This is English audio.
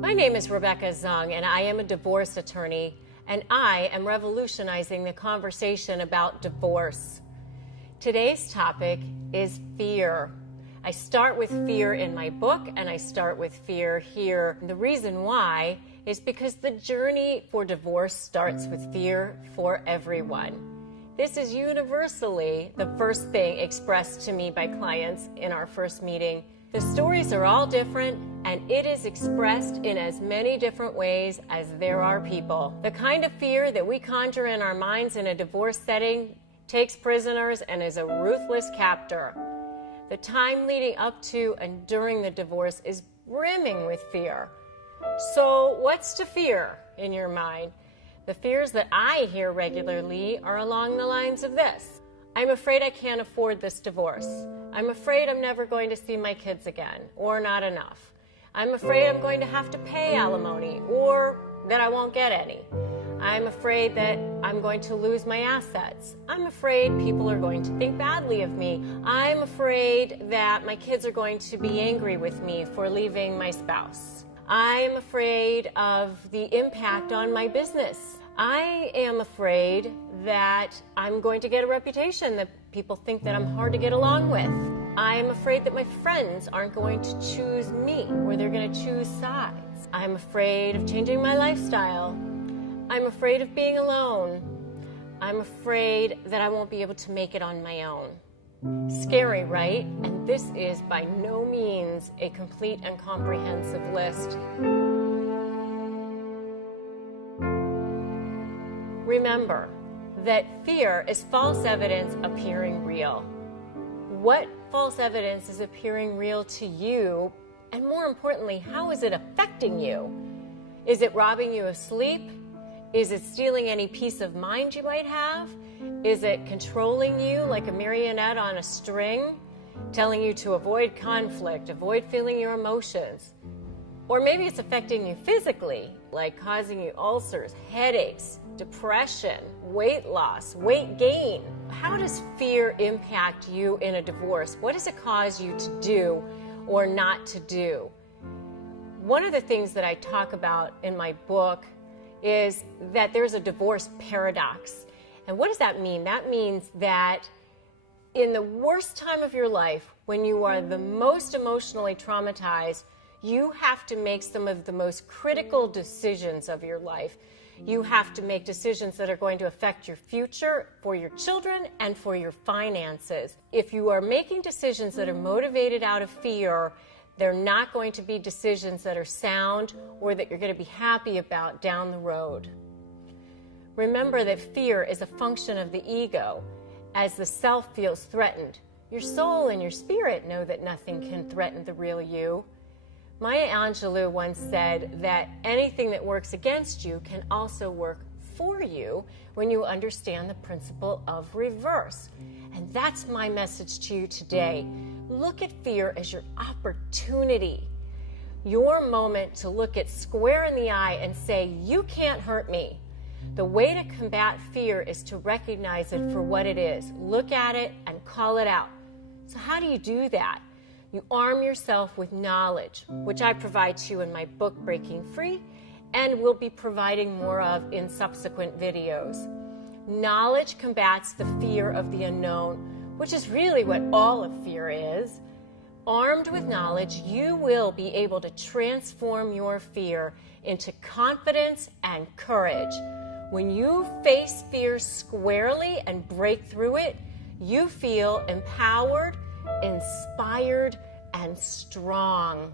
My name is Rebecca Zung, and I am a divorce attorney, and I am revolutionizing the conversation about divorce. Today's topic is fear. I start with fear in my book, and I start with fear here. The reason why is because the journey for divorce starts with fear for everyone. This is universally the first thing expressed to me by clients in our first meeting. The stories are all different, and it is expressed in as many different ways as there are people. The kind of fear that we conjure in our minds in a divorce setting takes prisoners and is a ruthless captor. The time leading up to and during the divorce is brimming with fear. So what's to fear in your mind? The fears that I hear regularly are along the lines of this. I'm afraid I can't afford this divorce. I'm afraid I'm never going to see my kids again, or not enough. I'm afraid I'm going to have to pay alimony, or that I won't get any. I'm afraid that I'm going to lose my assets. I'm afraid people are going to think badly of me. I'm afraid that my kids are going to be angry with me for leaving my spouse. I'm afraid of the impact on my business. I am afraid that I'm going to get a reputation that people think that I'm hard to get along with. I'm afraid that my friends aren't going to choose me, or they're going to choose sides. I'm afraid of changing my lifestyle. I'm afraid of being alone. I'm afraid that I won't be able to make it on my own. Scary, right? And this is by no means a complete and comprehensive list. Remember that fear is false evidence appearing real. What false evidence is appearing real to you? And more importantly, how is it affecting you? Is it robbing you of sleep? Is it stealing any peace of mind you might have? Is it controlling you like a marionette on a string, telling you to avoid conflict, avoid feeling your emotions? Or maybe it's affecting you physically, like causing you ulcers, headaches, depression, weight loss, weight gain. How does fear impact you in a divorce? What does it cause you to do or not to do? One of the things that I talk about in my book is that there's a divorce paradox. And what does that mean? That means that in the worst time of your life, when you are the most emotionally traumatized, you have to make some of the most critical decisions of your life. You have to make decisions that are going to affect your future, for your children, and for your finances. If you are making decisions that are motivated out of fear, they're not going to be decisions that are sound or that you're going to be happy about down the road. Remember that fear is a function of the ego. As the self feels threatened, your soul and your spirit know that nothing can threaten the real you. Maya Angelou once said that anything that works against you can also work for you when you understand the principle of reverse. And that's my message to you today. Look at fear as your opportunity, your moment to look it square in the eye and say, you can't hurt me. The way to combat fear is to recognize it for what it is. Look at it and call it out. So how do you do that? You arm yourself with knowledge, which I provide to you in my book, Breaking Free, and will be providing more of in subsequent videos. Knowledge combats the fear of the unknown, which is really what all of fear is. Armed with knowledge, you will be able to transform your fear into confidence and courage. When you face fear squarely and break through it, you feel empowered, inspired, and strong.